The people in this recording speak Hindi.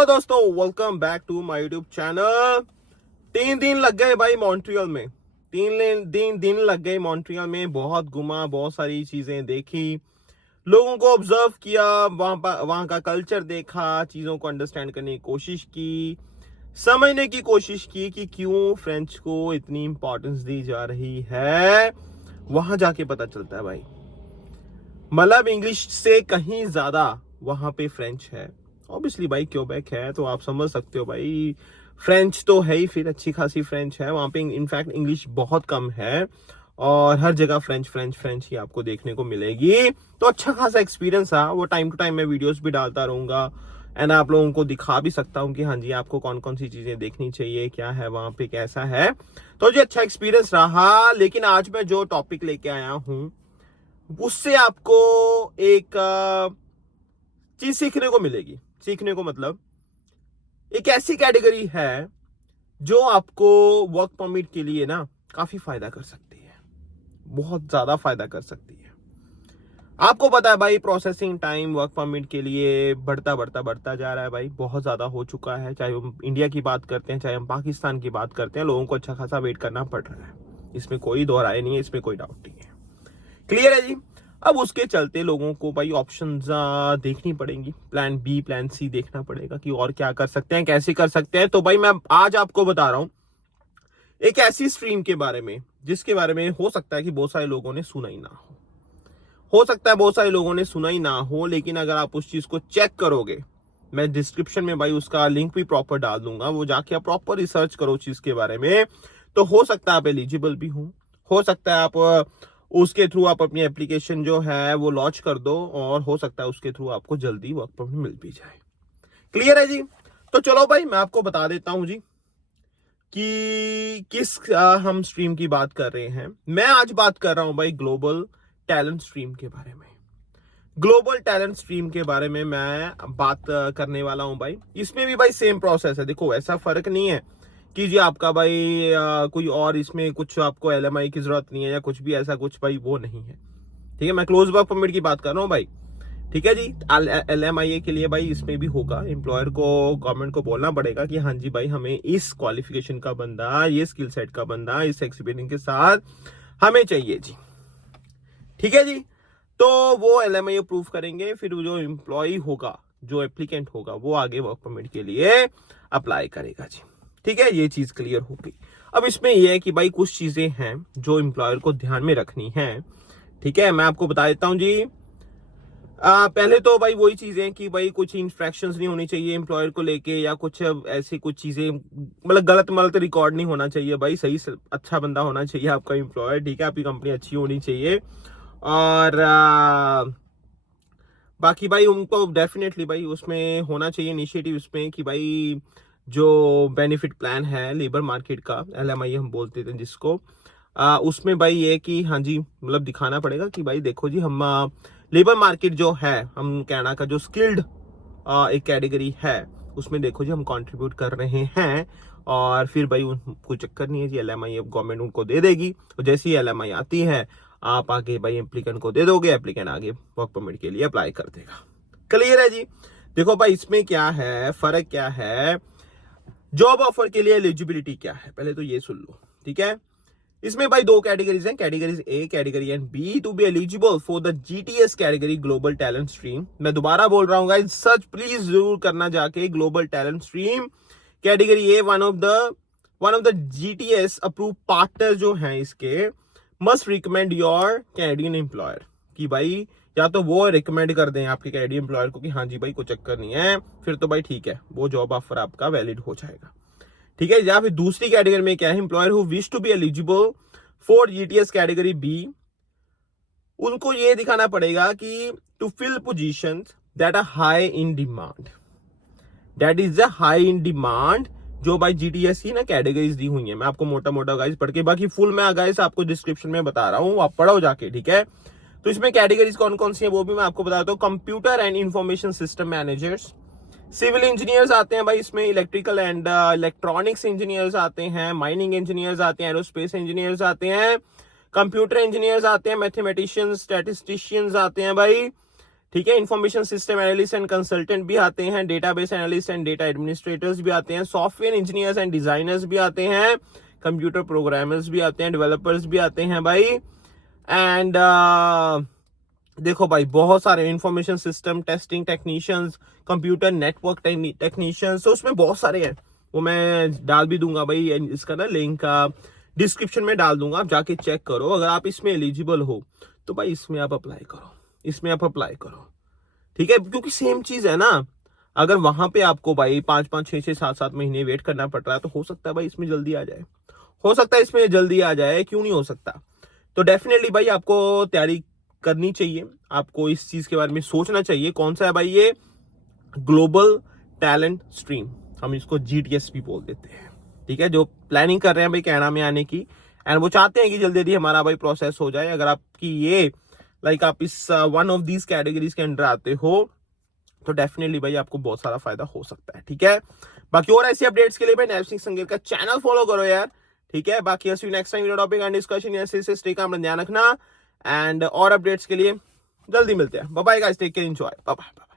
हेलो दोस्तों, welcome back to my YouTube channel. 3 दिन लग गए भाई मॉन्ट्रियल में। तीन दिन लग गए मॉन्ट्रियल में। बहुत घुमा, बहुत सारी चीजें देखी, लोगों को ऑब्जर्व किया, वहां का कल्चर देखा, चीजों को अंडरस्टैंड करने की कोशिश की, समझने की कोशिश की कि क्यों फ्रेंच को इतनी इंपॉर्टेंस दी जा रही है। वहां जाके पता चलता है भाई, मतलब इंग्लिश से कहीं ज्यादा वहां पे फ्रेंच है। ऑब्वियसली भाई क्यूबेक है तो आप समझ सकते हो भाई, फ्रेंच तो है ही, फिर अच्छी खासी फ्रेंच है वहां पे। इनफैक्ट इंग्लिश बहुत कम है और हर जगह फ्रेंच फ्रेंच फ्रेंच ही आपको देखने को मिलेगी। तो अच्छा खासा एक्सपीरियंस था वो। टाइम टू टाइम मैं वीडियोस भी डालता रहूंगा एंड आप लोगों को दिखा भी सकता हूँ कि हाँ जी आपको कौन कौन सी चीजें देखनी चाहिए, क्या है वहां पे, कैसा है। तो जी अच्छा एक्सपीरियंस रहा। लेकिन आज मैं जो टॉपिक लेके आया हूँ उससे आपको एक चीज सीखने को मिलेगी। सीखने को मतलब एक ऐसी कैटेगरी है जो आपको वर्क परमिट के लिए ना काफी फायदा कर सकती है, बहुत ज्यादा फायदा कर सकती है। आपको पता है भाई, प्रोसेसिंग टाइम वर्क परमिट के लिए बढ़ता बढ़ता बढ़ता जा रहा है भाई, बहुत ज्यादा हो चुका है। चाहे हम इंडिया की बात करते हैं, चाहे हम पाकिस्तान की बात करते हैं, लोगों को अच्छा खासा वेट करना पड़ रहा है। इसमें कोई दो राय नहीं है, इसमें कोई डाउट नहीं है। क्लियर है जी। अब उसके चलते लोगों को भाई ऑप्शंस देखनी पड़ेंगी, प्लान बी प्लान सी देखना पड़ेगा कि और क्या कर सकते हैं, कैसे कर सकते हैं। तो भाई मैं आज आपको बता रहा हूं एक ऐसी स्ट्रीम के बारे में जिसके बारे में हो सकता है कि बहुत सारे लोगों ने सुना ही ना हो सकता है बहुत सारे लोगों ने सुना ही ना हो, लेकिन अगर आप उस चीज को चेक करोगे, मैं डिस्क्रिप्शन में भाई उसका लिंक भी प्रॉपर डाल दूंगा, वो जाके आप प्रॉपर रिसर्च करो चीज के बारे में, तो हो सकता है आप एलिजिबल भी हो सकता है आप उसके थ्रू आप अपनी एप्लीकेशन जो है वो लॉन्च कर दो और हो सकता है उसके थ्रू आपको जल्दी वर्क परमिट मिल भी जाए। क्लियर है जी। तो चलो भाई मैं आपको बता देता हूं जी कि किस हम स्ट्रीम की बात कर रहे हैं। मैं आज बात कर रहा हूं भाई ग्लोबल टैलेंट स्ट्रीम के बारे में। ग्लोबल टैलेंट स्ट्रीम के बारे में मैं बात करने वाला हूं भाई। इसमें भी भाई सेम प्रोसेस है। देखो ऐसा फर्क नहीं है कि जी आपका भाई कोई और इसमें कुछ आपको एलएमआई की जरूरत नहीं है या कुछ भी ऐसा कुछ, भाई वो नहीं है। ठीक है, मैं क्लोज वर्क परमिट की बात कर रहा हूँ भाई। ठीक है जी। एलएमआई के लिए भाई इसमें भी होगा, एम्प्लॉयर को, गवर्नमेंट को बोलना पड़ेगा कि हाँ जी भाई हमें इस क्वालिफिकेशन का बंदा, ये स्किल सेट का बंदा, इस एक्सपीरियंस के साथ हमें चाहिए जी। ठीक है जी। तो वो एलएमआई अप्रूव करेंगे, फिर जो एम्प्लॉय होगा, जो एप्लीकेंट होगा, वो आगे वर्क परमिट के लिए अप्लाई करेगा जी। ठीक है, ये चीज क्लियर हो गई। अब इसमें यह है कि भाई कुछ चीजें हैं जो एम्प्लॉयर को ध्यान में रखनी है। ठीक है, मैं आपको बता देता हूं जी। पहले तो भाई वही चीजें कि भाई कुछ इंफ्रैक्शंस नहीं होनी चाहिए एम्प्लॉयर को लेके, या कुछ ऐसी कुछ चीजें, मतलब गलत रिकॉर्ड नहीं होना चाहिए भाई। सही अच्छा बंदा होना चाहिए आपका एम्प्लॉयर। ठीक है, आपकी कंपनी अच्छी होनी चाहिए। और बाकी भाई उनको डेफिनेटली भाई उसमें होना चाहिए इनिशिएटिव इसमें कि भाई जो बेनिफिट प्लान है लेबर मार्केट का, एलएमआई हम बोलते थे जिसको, उसमें भाई ये कि हाँ जी मतलब दिखाना पड़ेगा कि भाई देखो जी हम लेबर मार्केट जो है, हम कनाडा का जो स्किल्ड एक कैटेगरी है, उसमें देखो जी हम कंट्रीब्यूट कर रहे हैं। और फिर भाई कोई चक्कर नहीं है जी, एलएमआई गवर्नमेंट उनको दे देगी। और जैसे ही एलएमआई आती है, आप आगे भाई एप्लीकेंट को दे दोगे, एप्लीकेंट आगे वर्क परमिट के लिए अप्लाई कर देगा। क्लियर है जी। देखो भाई इसमें क्या है, फर्क क्या है, जॉब ऑफर के लिए एलिजिबिलिटी क्या है, पहले तो ये सुन लो। ठीक है, इसमें भाई दो कैटेगरीज हैं, categories A category and B. To be eligible for the GTS category global talent stream, मैं दोबारा बोल रहा हूँ गाइस, सर्च प्लीज जरूर करना जाके, global talent stream category A, one of the GTS approve partner जो हैं इसके must recommend your Canadian employer, कि भाई या तो वो रिकमेंड कर दें आपके कैनेडियन एम्प्लॉयर को कि हाँ जी भाई कोई चक्कर नहीं है, फिर तो भाई ठीक है, वो जॉब ऑफर आपका वैलिड हो जाएगा। ठीक है, या फिर दूसरी कैटेगरी में क्या है, employer who wish to be eligible for GTS category B, उनको ये दिखाना पड़ेगा कि to fill positions that are high in demand, that is a high in demand, जो भाई जीटीएस की ना कैटेगरीज दी हुई है। मैं आपको मोटा मोटा गाइस पढ़ के, बाकी फुल मैं गाइस आपको डिस्क्रिप्शन में बता रहा हूं, आप पढ़ो जाके। ठीक है, तो इसमें कैटेगरीज कौन कौन सी है वो भी मैं आपको बताता हूँ। Computer and information system managers, civil engineers आते हैं भाई इसमें, इलेक्ट्रिकल एंड इलेक्ट्रॉनिक्स इंजीनियर्स आते हैं, माइनिंग इंजीनियर्स आते हैं, एरोस्पेस इंजीनियर्स आते हैं, कंप्यूटर इंजीनियर्स आते हैं, मैथमेटिशियंस, स्टैटिस्टिशियंस आते हैं भाई, ठीक है। Information system analyst and consultant भी आते हैं, database analyst and data administrators भी आते हैं, सॉफ्टवेयर इंजीनियर्स एंड डिजाइनर्स भी आते हैं, कंप्यूटर प्रोग्रामर्स भी आते हैं, डेवलपर्स भी आते हैं भाई। एंड देखो भाई बहुत सारे information system testing technicians, computer network technicians, तो उसमें बहुत सारे हैं, वो मैं डाल भी दूंगा भाई, इसका ना लिंक डिस्क्रिप्शन में डाल दूंगा, आप जाके चेक करो। अगर आप इसमें एलिजिबल हो तो भाई इसमें आप अप्लाई करो, इसमें आप अप्लाई करो, ठीक है। क्योंकि सेम चीज है ना, अगर वहां पे आपको भाई 5-5, 6-6, 7-7 महीने वेट करना पड़ रहा है, तो हो सकता है भाई इसमें जल्दी आ जाए, हो सकता है इसमें जल्दी आ जाए, क्यों नहीं हो सकता। तो डेफिनेटली भाई आपको तैयारी करनी चाहिए, आपको इस चीज के बारे में सोचना चाहिए। कौन सा है भाई ये? ग्लोबल टैलेंट स्ट्रीम, हम इसको GTS भी बोल देते हैं, ठीक है। जो प्लानिंग कर रहे हैं भाई कनाडा में आने की, एंड वो चाहते हैं कि जल्दी जल्दी हमारा भाई प्रोसेस हो जाए। अगर आपकी ये आप इस वन ऑफ दीज कैटेगरीज के अंडर आते हो तो डेफिनेटली भाई आपको बहुत सारा फायदा हो सकता है, ठीक है। बाकी और ऐसी अपडेट्स के लिए भाई नैब सिंह संगीत का चैनल फॉलो करो यार, ठीक है। बाकी next time topic and discussion ऐसे स्टे का ध्यान रखना, एंड और अपडेट्स के लिए जल्दी मिलते हैं। Bye bye guys, take care, enjoy, bye bye.